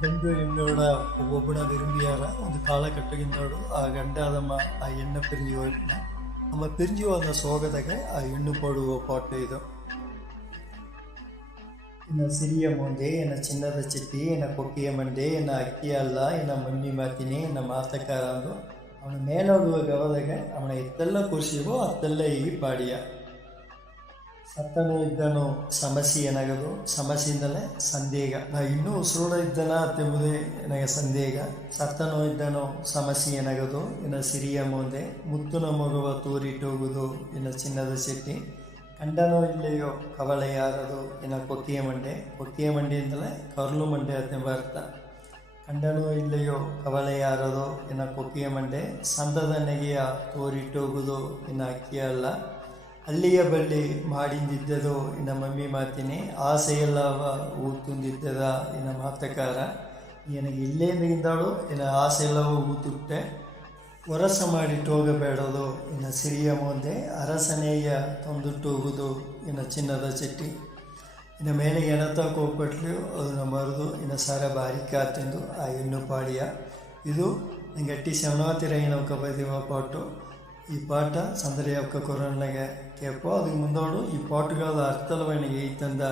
ಗಂಡು ಹೆಣ್ಣೋಡ ಒಬ್ಬೊಬ್ಬನ ವಿರುம்பிಯಾರ ಒಂದು ಕಾಲಘಟ್ಟಗಿಂದೋಡು ಆ ಗಂಡಾದಮ್ಮ ಆ ಹೆಣ್ಣು ಪಿರಿஞ்சು ಹೋಯ್ತನ ನಮ್ಮ ಪಿರಿஞ்சು ಹೋದ ಸೋಗದಾಗೆ ಆ ಹೆಣ್ಣು ಪಡುವ ಪಾಟು ಇದು. ಇನ್ನು ಸಿರಿಯ ಮುಂದೆ ಇನ್ನು ಚಿನ್ನದ ಚಿಟ್ಟಿ ಇನ್ನು ಕೊಕ್ಕಿಯ ಮಂಡೆ ಇನ್ನು ಅಕ್ಕಿ ಅಲ್ಲ ಇನ್ನು ಮಣ್ಣಿ ಮಾತಿನಿ ಇನ್ನು ಮಾತಕಾರ ಅಂದು ಅವನ ಮೇಲೋಡುವ ಗವದಾಗೆ ಅವನ ಎತ್ತೆಲ್ಲ ಖುಷಿಗೋ ಅತ್ತೆಲ್ಲ ಈ ಪಾಡಿಯ. ಸತ್ತನು ಇದ್ದನು ಸಮಸ್ಯೆ ಏನಾಗೋದು, ಸಮಸ್ಯೆಯಿಂದಲೇ ಸಂದೇಹ. ನಾ ಇನ್ನೂ ಉಸಿರೋಡ ಇದ್ದನ ಎಂಬುದೇ ನನಗೆ ಸಂದೇಹ. ಸತ್ತನು ಇದ್ದನು ಸಮಸ್ಯೆ ಏನಾಗೋದು, ಇನ್ನು ಸಿರಿಯ ಮುಂದೆ ಮುತ್ತುನ ಮಗುವ ತೂರಿಟ್ಟು ಹೋಗುದು ಇನ್ನು ಚಿನ್ನದ ಚಿಟ್ಟಿ. ಕಂಡನೋ ಇಲ್ಲೆಯೋ ಕವಳೆ ಯಾರದು ಇನ್ನು ಕೊಕ್ಕಿಯ ಮಂಡೆ. ಕೊಕ್ಕಿಯ ಮಂಡೆಯಿಂದಲೇ ಕರ್ಲು ಮಂಡೆ ಎಂಬ ಅರ್ಥ. ಕಂಡನೋ ಇಲ್ಲೆಯೋ ಕವಳೆ ಯಾರದು ಇನ್ನು ಕೊಕ್ಕಿಯ ಮಂಡೆ. ಸಂದದ ನೆಗೆಯ ತೋರಿಟ್ಟು ಹೋಗುದು ಇನ್ನು ಅಕ್ಕಿ ಅಲ್ಲ. ಅಲ್ಲಿಯ ಬಳ್ಳಿ ಮಾಡಿಂದಿದ್ದದು ಇನ್ನು ಮಮ್ಮಿ ಮಾತಿನಿ. ಆಸೆಯೆಲ್ಲವ ಹೂ ತುಂದಿದ್ದದ ಇನ್ನು ಮಾತಕಾರ. ನನಗೆ ಇಲ್ಲೇಂದಾಳು ಇನ್ನು ಆಸೆಯೆಲ್ಲವ ಹೂ ತುಟ್ಟೆ. ವರಸ ಮಾಡಿಟ್ಟು ಹೋಗಬೇಡದು ಇನ್ನು ಸಿರಿಯ ಮುಂದೆ. ಅರಸನೇಯ ತಂದುಟ್ಟು ಹೋಗುದು ಇನ್ನು ಚಿನ್ನದ ಚಿಟ್ಟಿ. ಇನ್ನು ಮೇಲೆ ಎಣತ ಹೋಗ್ಬಿಟ್ಲು ಅದನ್ನು ಮರೆದು ಇನ್ನು ಸರ ಬಾರಿಕೆ ಆತೆಂದು ಆ ಹೆಣ್ಣು ಪಾಡಿಯ. ಇದು ನಂಗೆ ಅಟ್ಟಿ ಶವನಾತಿ ರೈನವಕ ಬದಿವ ಪಾಟು. ಈ ಪಾಠ ಸಂದರ್ಯಾವಕ ಕೊರೋನಾಗೆ ಕೇಪೋ ಅದಕ್ಕೆ ಮುಂದೋಡು ಈ ಪಾಟುಗಳ ಅರ್ಥಲವನಿಗೆ ಈತಂದ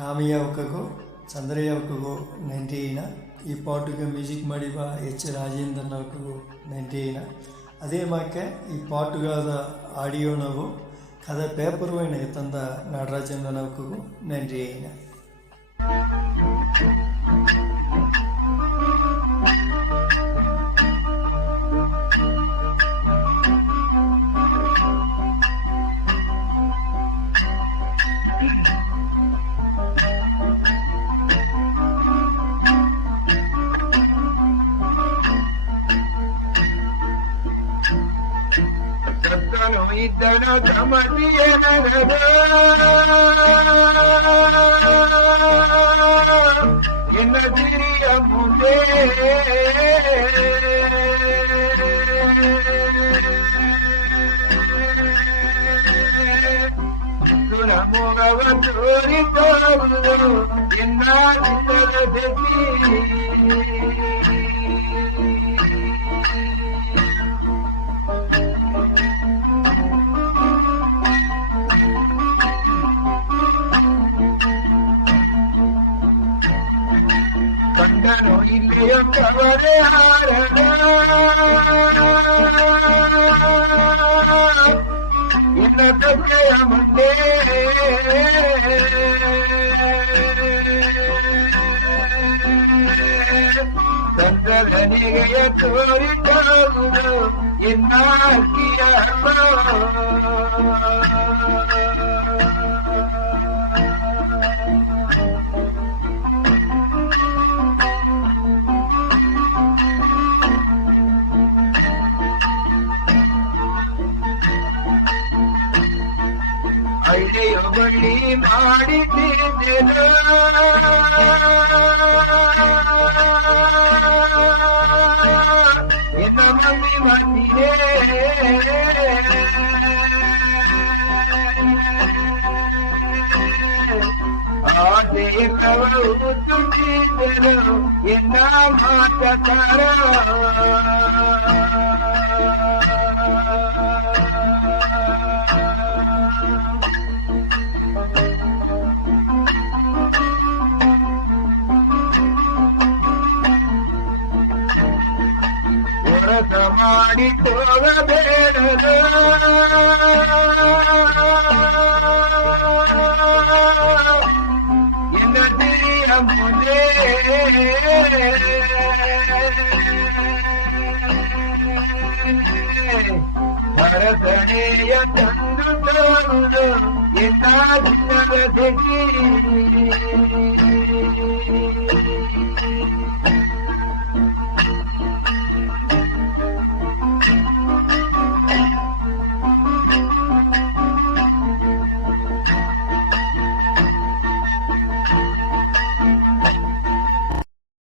ರಾಮಯ್ಯವಕಗೂ ಚಂದ್ರಯ್ಯವಕಗೂ ನೆಂಟಿನ. ಈ ಪಾಟುಗೆ ಮ್ಯೂಸಿಕ್ ಮಾಡಿವ ಎಚ್ ರಾಜೇಂದ್ರನ್ ಅವಕಗೂ ನೆಂಟಿನ. ಅದೇ ಮಾಕೆ ಈ ಪಾಟುಗಳ ಆಡಿಯೋನವು ಕதை பேப்பர் எனக்கு தந்த நடராஜன் அவருக்கு நன்றி. ಇದ್ದನ ಸಮತಿಯ ನಗದ ಇನ್ನ ಸಿರಿಯ ಮುಂದೆ ಸುನಮುಗವ ತೋರಿತೋರು ಇನ್ನ ಚಿನ್ನದ ಕಂಡನು ಇಲ್ಲಿಯ ಕವರೆ ಹಾರದ ಇನ್ನ ಕಪ್ಪೆಯ ಮುಂದೆ. ಸಂತದನಿಗೆಯ ತೋರಿಟಾಗುವುದು ಇನ್ನ ಅಕ್ಕಿಯ ಹಳ್ಳಿಯ ಬಳ್ಳಿ ಮಾಡಿದ್ದೇನು ಇನ್ನ ಮಮ್ಮಿ ಮತ್ತಿನೇ. ಆಸೆಯೆಲ್ಲವೂ ತುಂಬಿದ್ದನು ಎನ್ನ ಮಾತಕಾರ. ವರಸ ಮಾಡಿ ಹೋಗಬೇಡದು ಇನ್ನ ಸಿರಿಯ ಮುಂದೆ. ಅರಸನೆಯ ತಂದು ತರುವುದು ಇನ್ನ ಚಿನ್ನದ ಸಿಟಿ.